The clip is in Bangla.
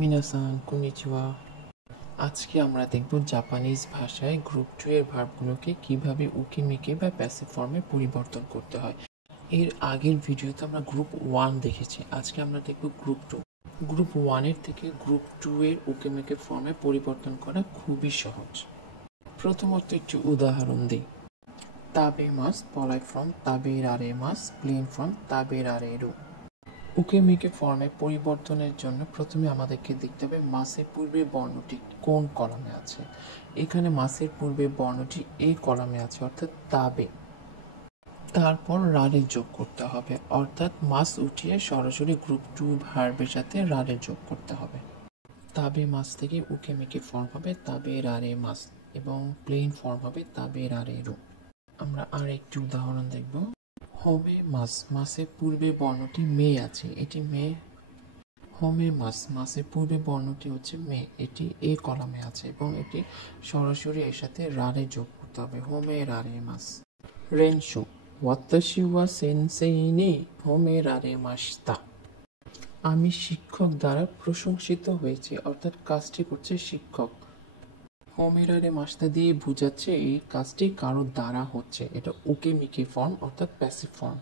মিনাসান কনিচিওয়া। আজকে আমরা দেখব জাপানিজ ভাষায় গ্রুপ 2 এর ভার্বগুলোকে কিভাবে উকিমিকে বা প্যাসিভ ফর্মে পরিবর্তন করতে হয়। এর আগের ভিডিওতে আমরা গ্রুপ 1 দেখেছি, আজকে আমরা দেখব গ্রুপ 2। গ্রুপ 1 এর থেকে গ্রুপ 2 এর উকিমিকে ফর্মে পরিবর্তন করা খুবই সহজ। প্রথমত একটি উদাহরণ দিই। তাবে মাস পলাইট ফর্ম তাবেরারে মাস, প্লেন ফর্ম তাবেরারেরু। উকেমিকে ফর্মে পরিবর্তনের জন্য প্রথমে আমাদেরকে দেখতে হবে মাসের পূর্বের বর্ণটি কোন কলামে আছে। এখানে মাসের পূর্বের বর্ণটি এই কলামে আছে, অর্থাৎ তাবে। তারপর রারে যোগ করতে হবে, অর্থাৎ মাস উঠিয়ে সরাসরি গ্রুপ 2 ভার্বের সাথে রারে যোগ করতে হবে। তাবে মাস থেকে উকেমিকে ফর্ম হবে তাবে রারে মাস এবং প্লেন ফর্ম হবে তাবে রারে রু। আমরা আর একটি উদাহরণ দেখব। হোমে মাস, মাসের পূর্বে বর্ণটি মে আছে, এটি মে। হোমে মাস, মাসের পূর্বে বর্ণটি হচ্ছে মে, এটি এ কলামে আছে এবং এটি সরাসরি এর সাথে রারে যোগ করতে হবে, হোমে রারে মাস। রেনশু ওয়াতাশি ওয়া সেনসেই নি হোমে রারে মাশিতা। আমি শিক্ষক দ্বারা প্রশংসিত হয়েছি, অর্থাৎ কাজটি করছে শিক্ষক। হোমে রারে মাশিতা দিয়ে বোঝাচ্ছে এই কাজটি কারো দ্বারা হচ্ছে, এটা উকেমিকে ফর্ম অর্থাৎ প্যাসিভ ফর্ম।